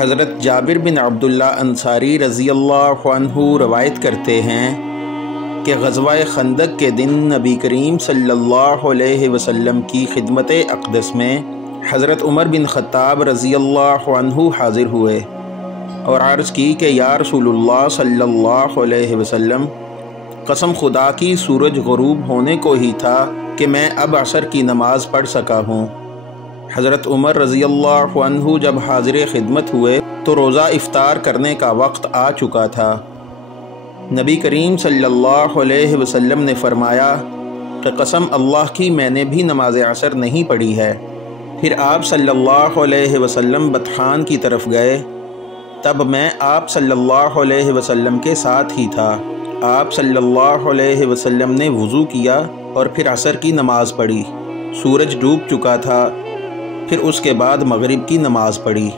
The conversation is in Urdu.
حضرت جابر بن عبداللہ انصاری رضی اللہ عنہ روایت کرتے ہیں کہ غزوہ خندق کے دن نبی کریم صلی اللہ علیہ وسلم کی خدمت اقدس میں حضرت عمر بن خطاب رضی اللہ عنہ حاضر ہوئے اور عرض کی کہ یا رسول اللہ صلی اللہ علیہ وسلم، قسم خدا کی سورج غروب ہونے کو ہی تھا کہ میں اب عصر کی نماز پڑھ سکا ہوں۔ حضرت عمر رضی اللہ عنہ جب حاضر خدمت ہوئے تو روزہ افطار کرنے کا وقت آ چکا تھا۔ نبی کریم صلی اللہ علیہ وسلم نے فرمایا کہ قسم اللہ کی میں نے بھی نماز عصر نہیں پڑھی ہے۔ پھر آپ صلی اللہ علیہ وسلم بطحان کی طرف گئے، تب میں آپ صلی اللہ علیہ وسلم کے ساتھ ہی تھا۔ آپ صلی اللہ علیہ وسلم نے وضو کیا اور پھر عصر کی نماز پڑھی۔ سورج ڈوب چکا تھا، پھر اس کے بعد مغرب کی نماز پڑھی۔